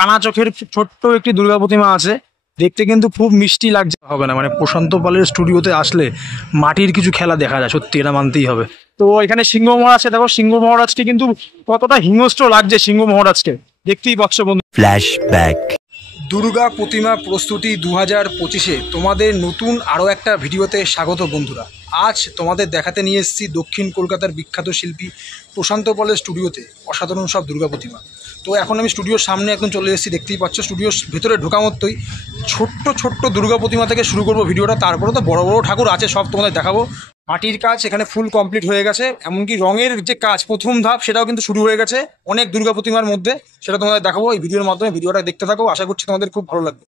কানা চোখের ছোট্ট একটি দুর্গা প্রতিমা আছে, দেখতে কিন্তু খুব মিষ্টি লাগছে। হবে না মানে প্রশান্ত পালের স্টুডিওতে আসলে মাটির কিছু খেলা দেখা যায়, সত্যি এটা মানতেই হবে। তো এখানে সিংহ মহারাজ, দেখো সিংহ মহারাজকে কিন্তু কতটা হিংস্র লাগছে সিংহ মহারাজকে, দেখতেই পাচ্ছ বন্ধু। ফ্ল্যাশব্যাক। দুর্গা প্রতিমা প্রস্তুতি 2025-এ তোমাদের নতুন আরও একটা ভিডিওতে স্বাগত বন্ধুরা। আজ তোমাদের দেখাতে নিয়ে এসেছি দক্ষিণ কলকাতার বিখ্যাত শিল্পী প্রশান্ত পালের স্টুডিওতে অসাধারণ সব দুর্গা প্রতিমা। তো এখন আমি স্টুডিওর সামনে একদম চলে এসেছি, দেখতেই পাচ্ছ। স্টুডিওর ভেতরে ঢোকা মতোই ছোট্ট ছোট্ট দুর্গা প্রতিমা থেকে শুরু করবো ভিডিওটা, তারপরে তো বড় বড় ঠাকুর আছে, সব তোমাদের দেখাবো। মাটির কাজ এখানে ফুল কমপ্লিট হয়ে গেছে, এমনকি রঙের যে কাজ প্রথম ধাপ সেটাও কিন্তু শুরু হয়ে গেছে অনেক দুর্গা প্রতিমার মধ্যে, সেটা তোমাদের দেখাবো এই ভিডিওর মাধ্যমে। ভিডিওটা দেখতে থাকো, আশা করছি তোমাদের খুব ভালো লাগবে।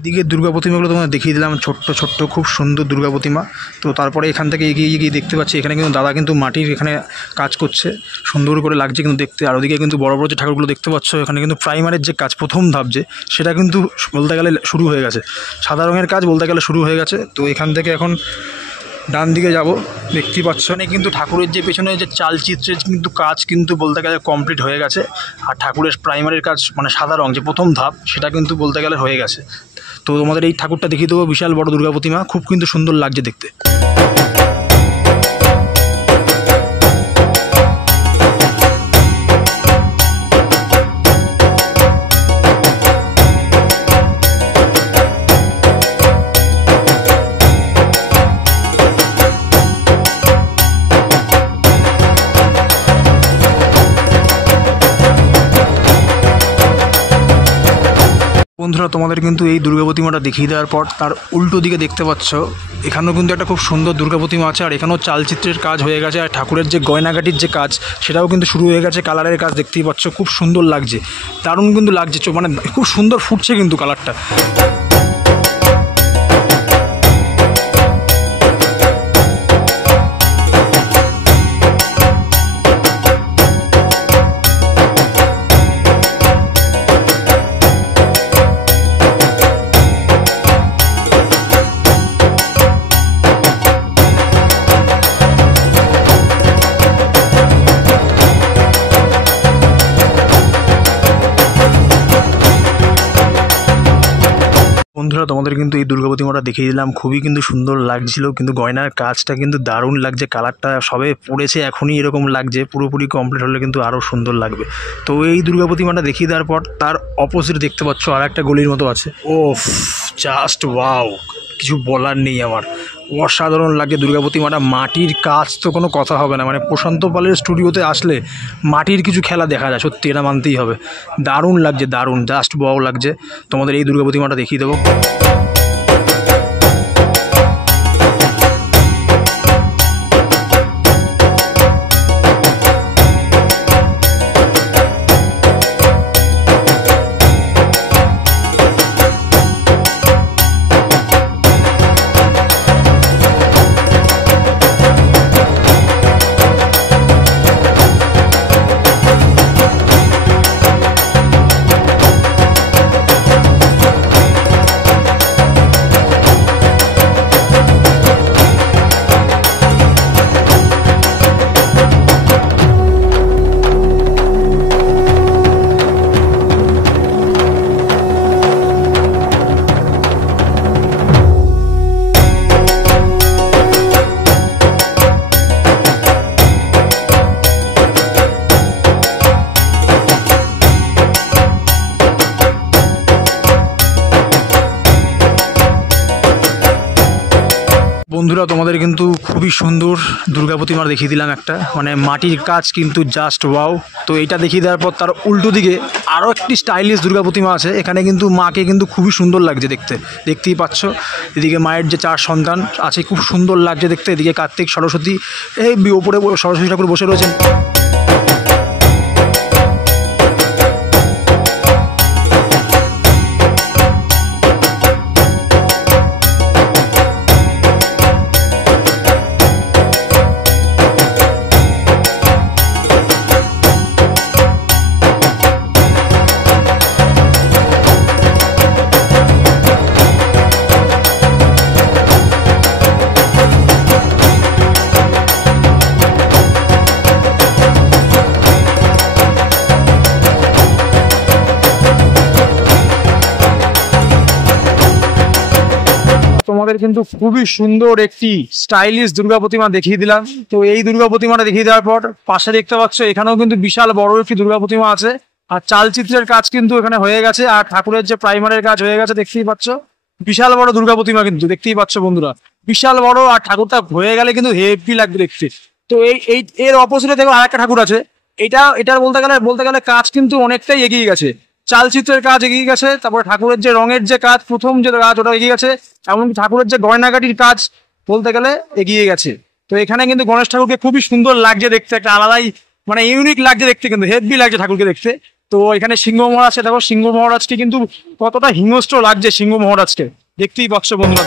এদিকে দুর্গা প্রতিমাগুলো তোমাদের দেখিয়ে দিলাম, ছোট্ট ছোট্ট খুব সুন্দর দুর্গা প্রতিমা। তো তারপরে এখান থেকে এগিয়ে গিয়ে দেখতে পাচ্ছি এখানে কিন্তু দাদা কিন্তু মাটির এখানে কাজ করছে, সুন্দর করে লাগছে কিন্তু দেখতে। আর ওদিকে কিন্তু বড় বড় যে ঠাকুরগুলো দেখতে পাচ্ছ, এখানে কিন্তু প্রাইমারের যে কাজ প্রথম ধাপ যে সেটা কিন্তু বলতে গেলে শুরু হয়ে গেছে, সাদা রঙের কাজ বলতে গেলে শুরু হয়ে গেছে। তো এখান থেকে এখন ডান দিকে যাব, দেখতেই পাচ্ছ না কিন্তু ঠাকুরের যে পেছনে যে চালচিত্রের কিন্তু কাজ কিন্তু বলতে গেলে কমপ্লিট হয়ে গেছে। আর ঠাকুরের প্রাইমারির কাজ মানে সাদা রঙ যে প্রথম ধাপ সেটা কিন্তু বলতে গেলে হয়ে গেছে। তো তোমাদের এই ঠাকুরটা দেখিয়ে দেবো, বিশাল বড় দুর্গা প্রতিমা, খুব কিন্তু সুন্দর লাগছে দেখতে। বন্ধুরা তোমাদের কিন্তু এই দুর্গা প্রতিমাটা দেখিয়ে দেওয়ার পর তার উল্টো দিকে দেখতে পাচ্ছ এখানেও কিন্তু একটা খুব সুন্দর দুর্গা প্রতিমা আছে। আর এখানেও চালচিত্রের কাজ হয়ে গেছে, আর ঠাকুরের যে গয়নাগাটির যে কাজ সেটাও কিন্তু শুরু হয়ে গেছে। কালারের কাজ দেখতেই পাচ্ছ, খুব সুন্দর লাগছে, দারুণ কিন্তু লাগছে, মানে খুব সুন্দর ফুটছে কিন্তু কালারটা। বন্ধুরা তোমাদের কিন্তু এই দুর্গা প্রতিমাটা দেখিয়ে দিলাম, খুবই কিন্তু সুন্দর লাগছিল, কিন্তু গয়নার কাজটা কিন্তু দারুণ লাগছে, কালারটা সবে পড়েছে এখনই এরকম লাগছে, পুরোপুরি কমপ্লিট হলে কিন্তু আরও সুন্দর লাগবে। তো এই দুর্গা প্রতিমাটা দেখিয়ে দেওয়ার পর তার অপোজিট দেখতে পাচ্ছ আর একটা গলির মতো আছে, ও জাস্ট ওয়াও, কিছু বলার নেই আমার, অসাধারণ লাগে দুর্গা প্রতিমাটা। মাটির কাজ তো কোনো কথা হবে না, মানে প্রশান্ত পালের স্টুডিওতে আসলে মাটির কিছু খেলা দেখা যায়, সত্যি এটা মানতেই হবে, দারুণ লাগছে, দারুণ জাস্ট ওয়াও লাগছে। তোমাদের এই দুর্গা প্রতিমাটা দেখিয়ে দেবো। বন্ধুরা তোমাদের কিন্তু খুবই সুন্দর দুর্গা প্রতিমা দেখিয়ে দিলাম একটা, মানে মাটির কাজ কিন্তু জাস্ট ওয়াও। তো এইটা দেখিয়ে দেওয়ার পর তার উল্টো দিকে আরও একটি স্টাইলিশ দুর্গা প্রতিমা আছে, এখানে কিন্তু মাকে কিন্তু খুবই সুন্দর লাগছে দেখতে, দেখতেই পাচ্ছ। এদিকে মায়ের যে 4 সন্তান আছে, খুব সুন্দর লাগছে দেখতে। এদিকে কার্তিক, সরস্বতী, এই ওপরে সরস্বতী ঠাকুর বসে রয়েছেন। তোমাদের কিন্তু খুবই সুন্দর একটি স্টাইলিশ দুর্গা প্রতিমা দেখিয়ে দিলাম। তো এই দুর্গা প্রতিমাটা দেখিয়ে দেওয়ার পর পাশে দেখতে পাচ্ছ এখানেও কিন্তু বিশাল বড় একটি দুর্গা প্রতিমা আছে, আর চালচিত্রের কাজ কিন্তু এখানে হয়ে গেছে, আর ঠাকুরের যে প্রাইমারের কাজ হয়ে গেছে দেখতেই পাচ্ছ। বিশাল বড় দুর্গা প্রতিমা কিন্তু দেখতেই পাচ্ছ বন্ধুরা, বিশাল বড়, আর ঠাকুরটা হয়ে গেলে কিন্তু হেভি লাগবে দেখতে। তো এর অপোজিটে দেখো আর একটা ঠাকুর আছে, এটার বলতে গেলে কাজ কিন্তু অনেকটাই এগিয়ে গেছে, চালচিত্রের কাজ এগিয়ে গেছে, তারপরে ঠাকুরের যে রঙের যে কাজ প্রথম যে কাজ ওটা এগিয়ে গেছে, এমনকি ঠাকুরের যে গয়নাগাটির কাজ বলতে গেলে এগিয়ে গেছে। তো এখানে কিন্তু গণেশ ঠাকুরকে খুবই সুন্দর লাগছে দেখতে, একটা আলাদাই মানে ইউনিক লাগছে দেখতে, কিন্তু হেভি লাগছে ঠাকুরকে দেখতে। তো এখানে সিংহ মহারাজকে দেখো, সিংহ মহারাজকে কিন্তু কতটা হিংস্র লাগছে সিংহ মহারাজকে, দেখতেই পাচ্ছ বন্ধুরা।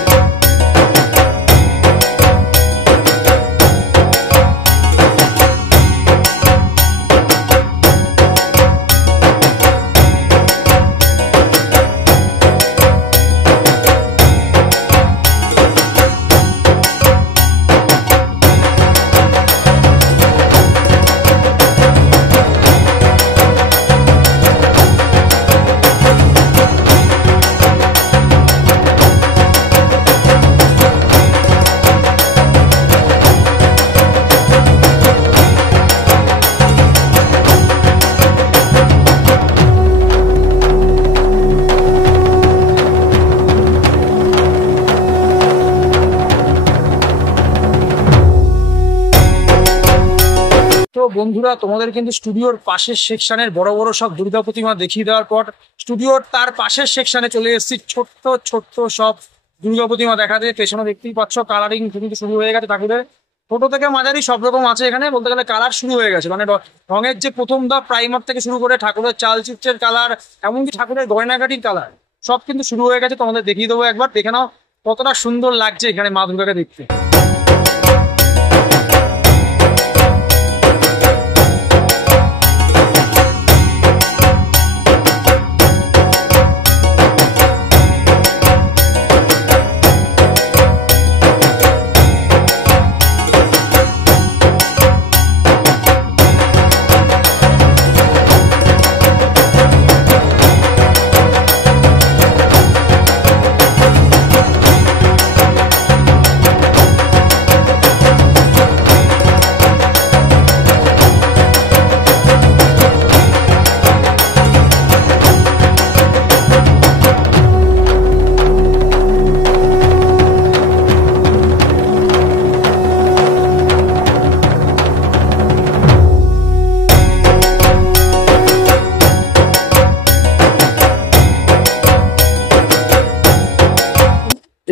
বন্ধুরা তোমাদের কিন্তু স্টুডিওর পাশের সেকশনের বড় বড় সব দুর্গা প্রতিমা দেখিয়ে দেওয়ার পর স্টুডিওর তার পাশের সেকশনে চলে এসেছি ছোট্ট ছোট্ট সব দুর্গা প্রতিমা দেখাতে। পেছনে দেখতেই পাচ্ছ কালারিং কিন্তু শুরু হয়ে গেছে ঠাকুরের, ছোট থেকে মাঝারি সব রকম আছে এখানে, বলতে গেলে কালার শুরু হয়ে গেছে, মানে রঙের যে প্রথম ধাপ প্রাইমার থেকে শুরু করে ঠাকুরের চালচিত্রের কালার, এমনকি ঠাকুরের গয়নাগাটির কালার সব কিন্তু শুরু হয়ে গেছে। তোমাদের দেখিয়ে দেবো একবার, দেখে নাও কতটা সুন্দর লাগছে এখানে মা দুর্গাকে দেখতে।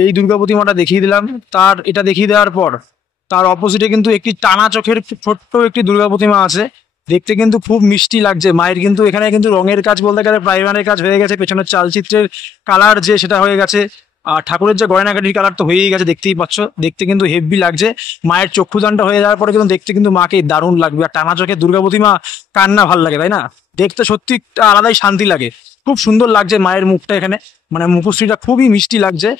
এই দুর্গা প্রতিমাটা দেখিয়ে দিলাম, এটা দেখিয়ে দেওয়ার পর তার অপোজিটে কিন্তু একটি টানা চোখের ছোট্ট একটি দুর্গা প্রতিমা আছে, দেখতে কিন্তু খুব মিষ্টি লাগছে। মায়ের কিন্তু এখানে কিন্তু রঙের কাজ বলতে গেলে প্রাইমারের কাজ হয়ে গেছে, পেছনের চালচিত্রের কালার যে সেটা হয়ে গেছে, আর ঠাকুরের যে গয়নাগাটির কালার তো হয়েই গেছে, দেখতেই পাচ্ছ, দেখতে কিন্তু হেভি লাগছে। মায়ের চক্ষুদানটা হয়ে যাওয়ার পরে কিন্তু দেখতে কিন্তু মাকে দারুণ লাগবে, আর টানা চোখের দুর্গা প্রতিমা কার না ভালো লাগে, তাই না? দেখতে সত্যি আলাদাই শান্তি লাগে, খুব সুন্দর লাগছে মায়ের মুখটা এখানে, মানে মুখশ্রীটা খুবই মিষ্টি লাগছে।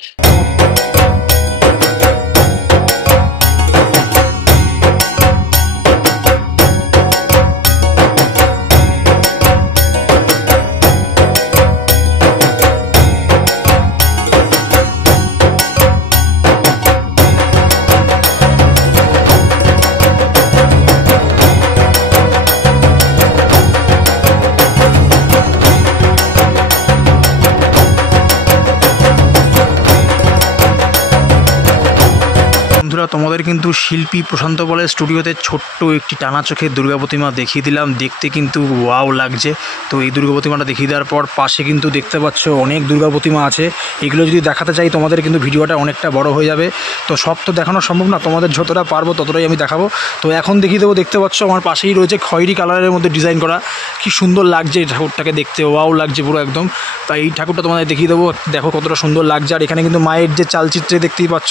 তোমাদের কিন্তু শিল্পী প্রশান্ত বলের স্টুডিওতে ছোট্ট একটি টানা চোখের দুর্গা প্রতিমা দেখিয়ে দিলাম, দেখতে কিন্তু ওয়াও লাগছে। তো এই দুর্গা প্রতিমাটা দেখিয়ে দেওয়ার পর পাশে কিন্তু দেখতে পাচ্ছ অনেক দুর্গা প্রতিমা আছে, এগুলো যদি দেখাতে চাই তোমাদের কিন্তু ভিডিওটা অনেকটা বড় হয়ে যাবে, তো সব তো দেখানো সম্ভব না, তোমাদের যতটা পারবো ততটাই আমি দেখাবো। তো এখন দেখিয়ে দেবো, দেখতে পাচ্ছ আমার পাশেই রয়েছে খয়েরি কালারের মধ্যে ডিজাইন করা, কি সুন্দর লাগছে এই ঠাকুরটাকে দেখতে, ওয়াও লাগছে পুরো একদম। তাই এই ঠাকুরটা তোমাদের দেখিয়ে দেবো, দেখো কতটা সুন্দর লাগছে। আর এখানে কিন্তু মায়ের যে চালচিত্রে দেখতেই পাচ্ছ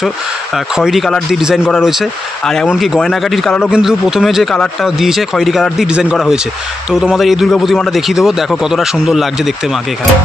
খয়েরি কালার দিয়ে ডিজাইন করা রয়েছে, আর এমনকি গয়নাগাটির কালারও কিন্তু প্রথমে যে কালারটা দিয়েছে খয়েরি কালার দিয়ে ডিজাইন করা হয়েছে। তো তোমাদের এই দুর্গা প্রতিমাটা দেখিয়ে দেবো, দেখো কতটা সুন্দর লাগছে দেখতে মাকে এখানে।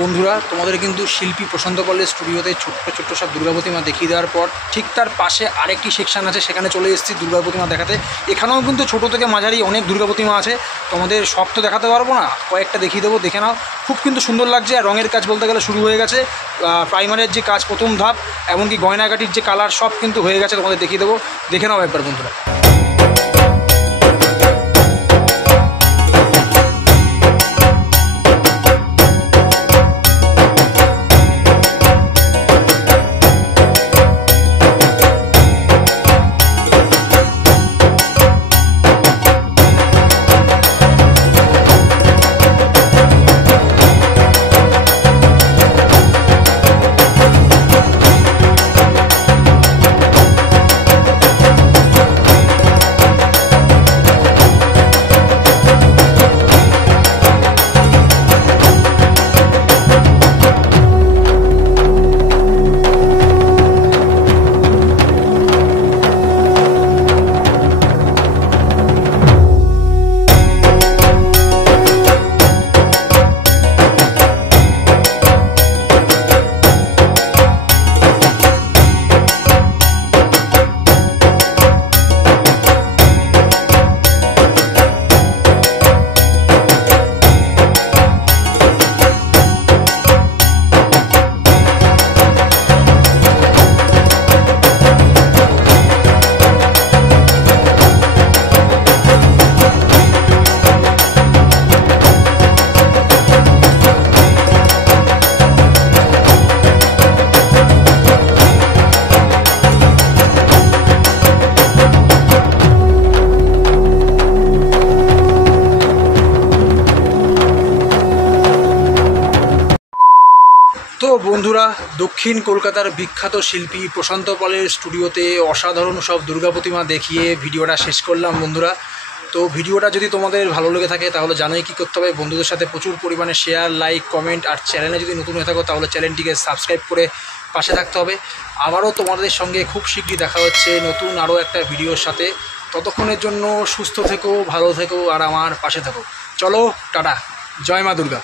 বন্ধুরা, তোমাদের কিন্তু শিল্পী প্রশান্ত পলের স্টুডিওতে ছোট্ট ছোট্ট সব দুর্গা প্রতিমা দেখিয়ে দেওয়ার পর ঠিক তার পাশে আরেকটি সেকশান আছে, সেখানে চলে এসেছি দুর্গা প্রতিমা দেখাতে। এখানেও কিন্তু ছোটো থেকে মাঝারি অনেক দুর্গা প্রতিমা আছে, তোমাদের সব তো দেখাতে পারবো না, কয়েকটা দেখিয়ে দেবো, দেখে নাও। খুব কিন্তু সুন্দর লাগছে। আর রঙের কাজ বলতে গেলে শুরু হয়ে গেছে, প্রাইমারের যে কাজ প্রথম ধাপ, এমনকি গয়নাগাটির যে কালার সব কিন্তু হয়ে গেছে, তোমাদের দেখিয়ে দেবো, দেখে নাও একবার বন্ধুরা। তো বন্ধুরা, দক্ষিণ কলকাতার বিখ্যাত শিল্পী প্রশান্ত পলের স্টুডিওতে অসাধারণ সব দুর্গা প্রতিমা দেখিয়ে ভিডিওটা শেষ করলাম বন্ধুরা। তো ভিডিওটা যদি তোমাদের ভালো লেগে থাকে তাহলে জানোই কী করতে হবে, বন্ধুদের সাথে প্রচুর পরিমাণে শেয়ার, লাইক, কমেন্ট, আর চ্যানেলে যদি নতুন হয়ে থাকো তাহলে চ্যানেলটিকে সাবস্ক্রাইব করে পাশে থাকতে হবে। আবারও তোমাদের সঙ্গে খুব শীঘ্রই দেখা হচ্ছে নতুন আরও একটা ভিডিওর সাথে। ততক্ষণের জন্য সুস্থ থেকো, ভালো থেকো, আর আমার পাশে থেকো। চলো, টাটা, জয় মা দুর্গা।